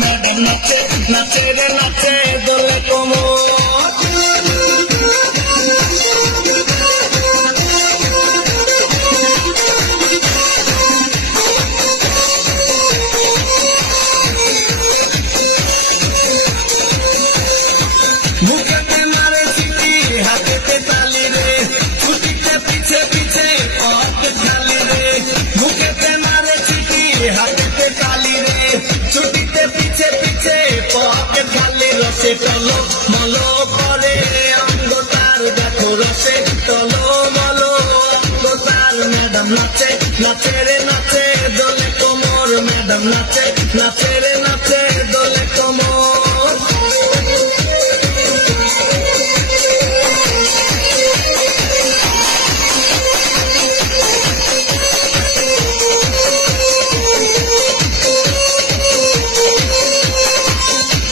madam নাচে নাচে রে নাচে দোলে কোমর মুখেতে মারে সিটি হাতেতে তালি রে ছুটিতে পিছে পিছে পকেট খালি রে মুখেতে মারে সিটি হাতেতে তালি রে ছুটিতে পিছে পিছে পকেট খালি রসে টলো মলো করে অঙ্গ তার দেখো রসে টলো মলো অঙ্গ তার ম্যাডাম নাচে নাচে রে নাচে দোলে কোমর ম্যাডাম নাচে নাচে রে নাচে দোলে কোমর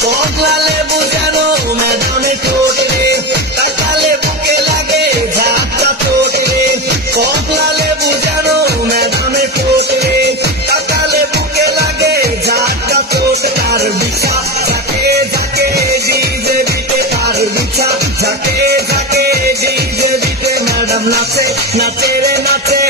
কমলালে বুঝানো ম্যাডামে ঠোঁটে তাকালে বুকে লাগে ঝাপটা চোটে কমলালে বুঝানো ম্যাডামে ঠোঁটে তাকালে বুকে লাগে ঝাপটা চোট তার বিছা ঝাঁকে ঝাঁকে ডিজে দিতে তার বিছা ঝাঁকে ঝাঁকে ডিজে দিতে ম্যাডাম নাচে নাচে রে নাচে